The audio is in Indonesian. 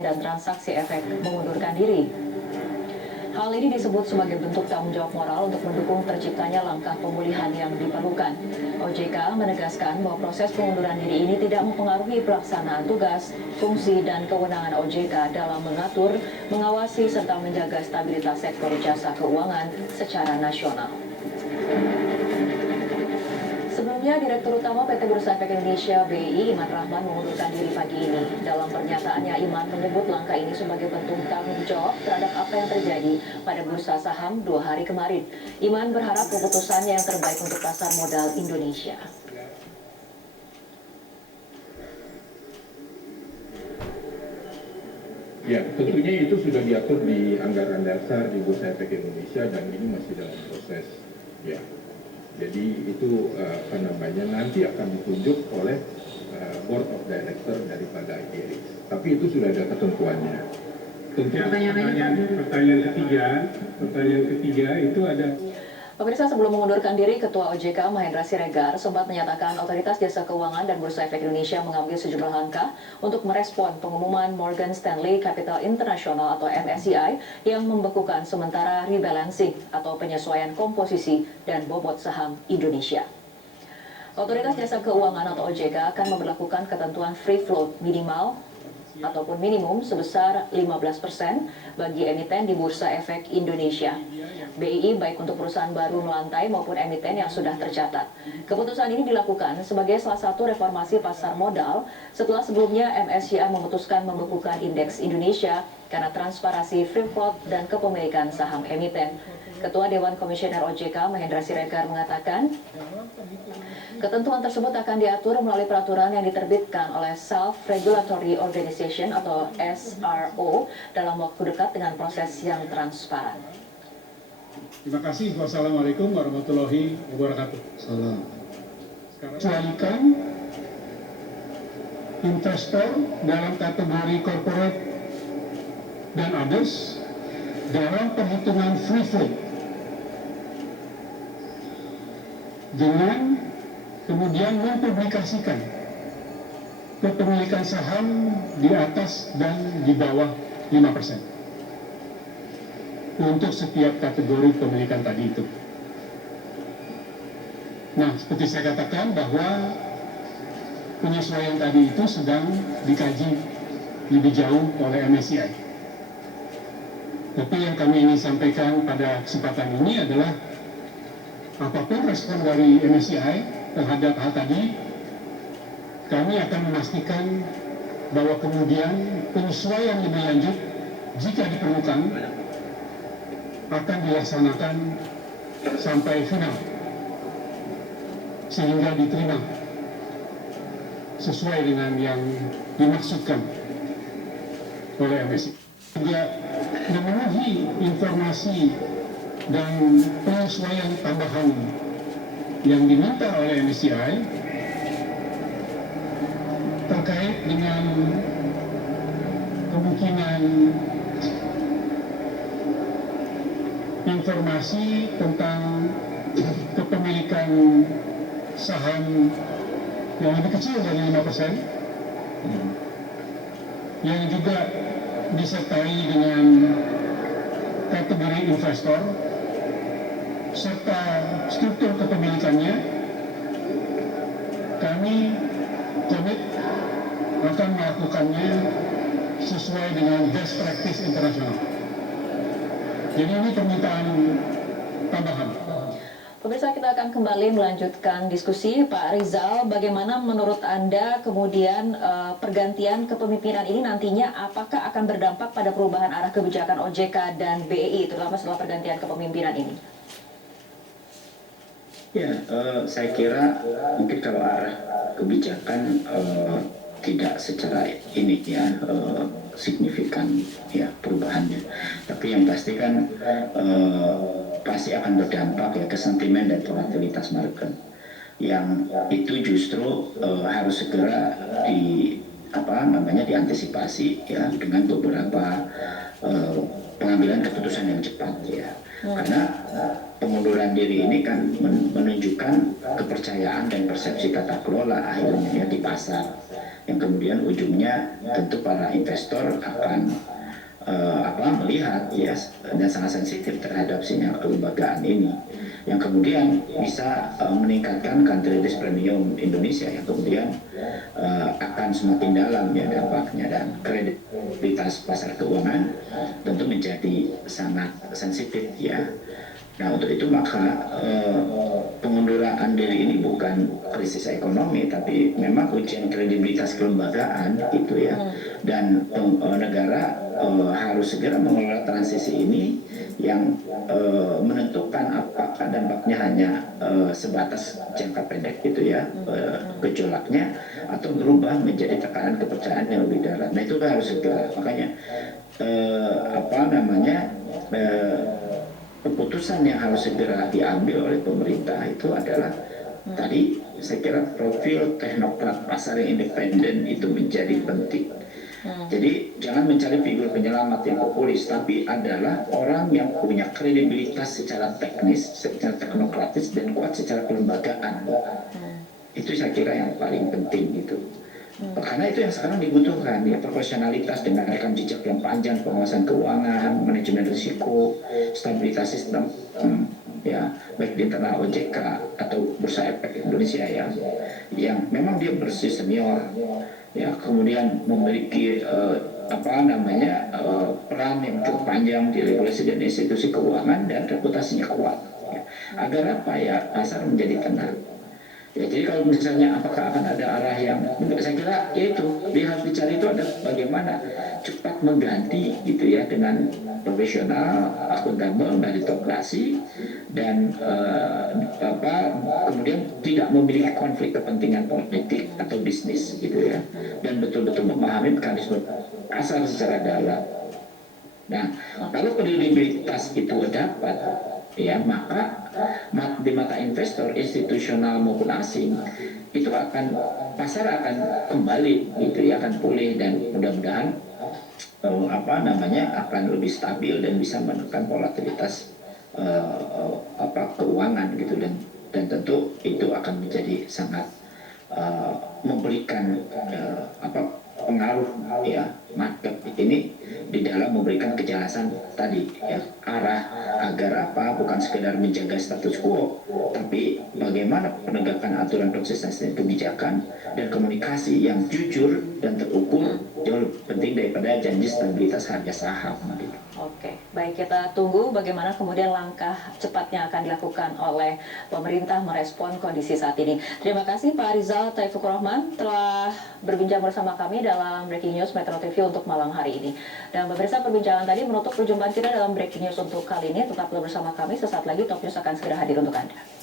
dan transaksi efek mengundurkan diri. Hal ini disebut sebagai bentuk tanggung jawab moral untuk mendukung terciptanya langkah pemulihan yang diperlukan. OJK menegaskan bahwa proses pengunduran diri ini tidak mempengaruhi pelaksanaan tugas, fungsi, dan kewenangan OJK dalam mengatur, mengawasi, serta menjaga stabilitas sektor jasa keuangan secara nasional. Sebelumnya, Direktur Utama PT Bursa Efek Indonesia BI, Iman Rahman, mengundurkan diri pagi ini. Dalam pernyataannya, Iman menyebut langkah ini sebagai bentuk tanggung jawab terhadap apa yang terjadi pada bursa saham 2 hari kemarin. Iman berharap keputusannya yang terbaik untuk pasar modal Indonesia. Ya, tentunya itu sudah diatur di anggaran dasar di Bursa Efek Indonesia dan ini masih dalam proses. Ya. Jadi itu nanti akan ditunjuk oleh Board of Director daripada IRIX. Tapi itu sudah ada ketentuannya. Pertanyaan ketiga itu ada. Pemirsa, sebelum mengundurkan diri, Ketua OJK Mahendra Siregar sempat menyatakan Otoritas Jasa Keuangan dan Bursa Efek Indonesia mengambil sejumlah langkah untuk merespon pengumuman Morgan Stanley Capital International atau MSCI yang membekukan sementara rebalancing atau penyesuaian komposisi dan bobot saham Indonesia. Otoritas Jasa Keuangan atau OJK akan memberlakukan ketentuan free float minimal ataupun minimum sebesar 15% bagi emiten di Bursa Efek Indonesia. BII baik untuk perusahaan baru melantai maupun emiten yang sudah tercatat. Keputusan ini dilakukan sebagai salah satu reformasi pasar modal setelah sebelumnya MSCI memutuskan membekukan indeks Indonesia karena transparansi free float dan kepemilikan saham emiten. Ketua Dewan Komisioner OJK Mahendra Siregar mengatakan, ketentuan tersebut akan diatur melalui peraturan yang diterbitkan oleh Self-Regulatory Organization atau SRO dalam waktu dekat dengan proses yang transparan. Terima kasih. Wassalamualaikum warahmatullahi wabarakatuh. Salam. Kecualikan investor dalam kategori corporate dan others dalam perhitungan free float dengan kemudian mempublikasikan kepemilikan saham di atas dan di bawah 5% untuk setiap kategori pemilikan tadi itu. Nah, seperti saya katakan bahwa penyesuaian tadi itu sedang dikaji lebih jauh oleh MSCI. Tapi yang kami ingin sampaikan pada kesempatan ini adalah apapun respon dari MSCI terhadap hal tadi, kami akan memastikan bahwa kemudian penyesuaian lebih lanjut jika diperlukan akan dilaksanakan sampai final sehingga diterima sesuai dengan yang dimaksudkan oleh MSCI. Juga memenuhi informasi dan penyesuaian tambahan yang diminta oleh MSCI terkait dengan kemungkinan informasi tentang kepemilikan saham yang lebih kecil dari 5%, yang juga disertai dengan kategori investor serta struktur kepemilikannya. Kami komit akan melakukannya sesuai dengan best practice internasional. Jadi ini permintaan tambahan. Pemirsa, kita akan kembali melanjutkan diskusi. Pak Rizal, bagaimana menurut Anda kemudian pergantian kepemimpinan ini nantinya apakah akan berdampak pada perubahan arah kebijakan OJK dan BEI, terutama setelah pergantian kepemimpinan ini? Ya, saya kira mungkin kalau arah kebijakan tidak secara ini ya signifikan ya perubahannya, tapi yang pasti kan pasti akan berdampak ya ke sentimen dan volatilitas market yang itu justru harus segera diantisipasi ya dengan beberapa pengambilan keputusan yang cepat ya. Karena pengunduran diri ini kan menunjukkan kepercayaan dan persepsi tata kelola akhirnya ya di pasar. yang kemudian ujungnya tentu para investor akan melihat ya dan sangat sensitif terhadap sinyal kelembagaan ini yang kemudian bisa meningkatkan country risk premium Indonesia yang kemudian akan semakin dalam ya dampaknya, dan kredibilitas pasar keuangan tentu menjadi sangat sensitif ya. Nah, untuk itu maka pengunduraan diri ini bukan krisis ekonomi, tapi memang ujian kredibilitas kelembagaan gitu ya. Dan negara harus segera mengelola transisi ini yang menentukan apakah dampaknya hanya sebatas jangka pendek gitu ya, gejolaknya, atau berubah menjadi tekanan kepercayaan yang lebih dalam. Nah, itu harus segera. Makanya keputusan yang harus segera diambil oleh pemerintah itu adalah tadi saya kira profil teknokrat pasar yang independen itu menjadi penting. Jadi jangan mencari figur penyelamat yang populis, tapi adalah orang yang punya kredibilitas secara teknis, secara teknokratis, dan kuat secara kelembagaan. Itu saya kira yang paling penting gitu. Karena itu yang sekarang dibutuhkan ya, profesionalitas dengan rekam jejak yang panjang, pengawasan keuangan, manajemen risiko, stabilitas sistem ya, baik di internal OJK atau Bursa Efek Indonesia ya, yang memang dia bersih senior ya, kemudian memiliki peran yang cukup panjang di regulasi dan institusi keuangan dan reputasinya kuat ya. Agar apa ya, pasar menjadi tenang. Ya, jadi kalau misalnya apakah akan ada arah yang saya kira ya itu dia harus dicari itu ada bagaimana cepat mengganti gitu ya dengan profesional, akuntabel, meritokrasi, dan kemudian tidak memiliki konflik kepentingan politik atau bisnis gitu ya, dan betul-betul memahami mekanisme pasar secara dalam. Nah, kalau kredibilitas itu dapat ya, maka di mata investor institusional maupun asing itu pasar akan kembali gitu ya, akan pulih, dan mudah-mudahan akan lebih stabil dan bisa menekan volatilitas keuangan gitu, dan tentu itu akan menjadi sangat memberikan pengaruh ya market ini di dalam memberikan kejelasan tadi ya, arah agar bukan sekedar menjaga status quo, tapi bagaimana penegakan aturan konsistensi kebijakan dan komunikasi yang jujur dan terukur jauh lebih penting daripada janji stabilitas harga saham gitu. Oke, baik, kita tunggu bagaimana kemudian langkah cepatnya akan dilakukan oleh pemerintah merespon kondisi saat ini. Terima kasih Pak Rizal Taufikur Rahman telah berbincang bersama kami dalam Breaking News Metro TV untuk malam hari ini. Dan pemirsa, perbincangan tadi menutup perjumpaan kita dalam Breaking News untuk kali ini. Tetaplah bersama kami, sesaat lagi Top News akan segera hadir untuk Anda.